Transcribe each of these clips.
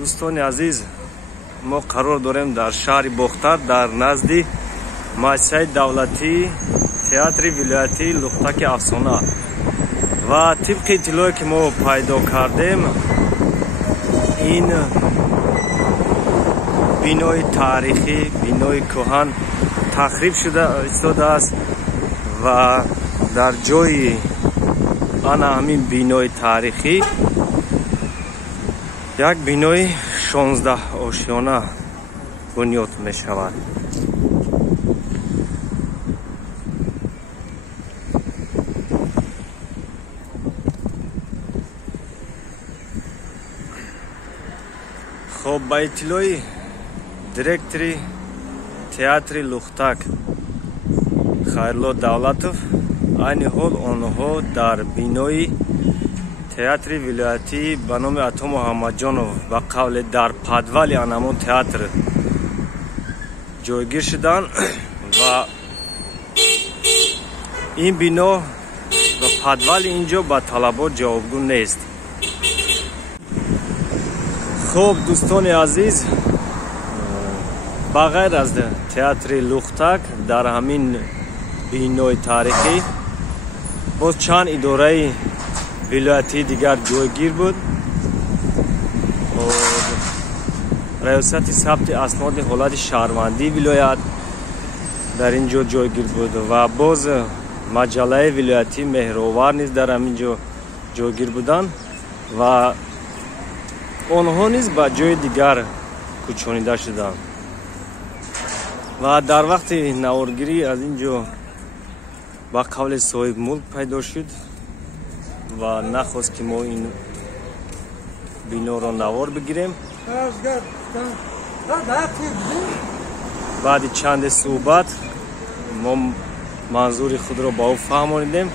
دوستان عزیز، ما قرار داریم در شهر بختر در نزد مؤسسه دولتی تئاتر ولایتی لختک افسانه و طبق اطلاعی که ما پیدا کردیم این بینای تاریخی، بینای کهن تخریب شده است و در جای آن همین بینای تاریخی یک بینای 16 آشیانه بنیاد می شود. خب با اطلاع دیرکتوری تئاتر لختک خیرالله دولتوف این حال آنها در بینای تئاتر ولایتی به نام عطا محمد جانов و قول در پدوال آنمون تئاتر جایگیر شدند و این بنا و پدوال اینجا با طلبات جوابگو نیست. خب دوستان عزیز، بغیر از تئاتر لختک در همین بینای تاریخی باز چند اداره ولایتی دیگر جایگیر بود. ریاست ثبت اسناد حالت شهروندی ولایت در اینجا جایگیر بود و باز مجله ولایتی مهرآور نیز در همینجا جایگیر بودند و آنها نیز به جای دیگر کوچانیده شدند و در وقت نوارگیری از اینجا با قول صاحب ملک پیدا شد و نخواست که ما این بنا را نوار بگیریم. بعد چند صحبت ما منظور خود را با او فهمانیدیم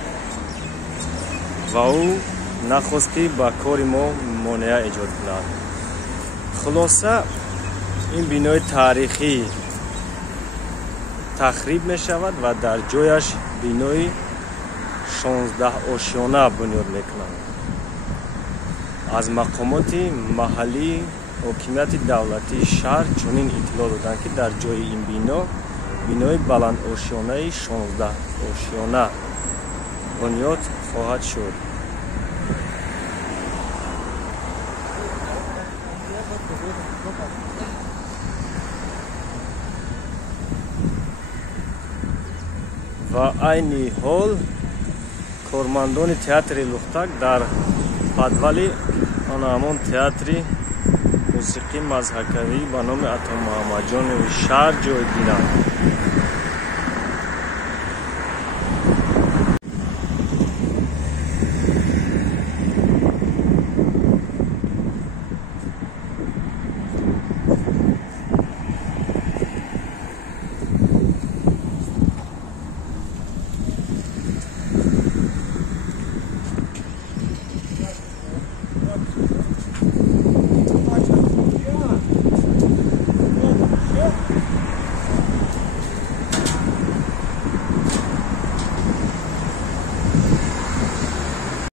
و او نخواست که با کار ما مانع ایجاد کند. خلاصه این بنای تاریخی تخریب می شود و در جایش بنای 16 آشیانه بنیاد میکنند. از مقامات محلی حکومت دولتی شهر چنین اطلاع دادند که در جای این بنای بلند آشیانه 16 آشیانه بنیاد خواهد شد. و این حال کارمندان تئاتر لختک در پدوال آن همان تئاتر موسیقی مضحکه‌ای به نام عطا محمد جانov شهر جایگیرند.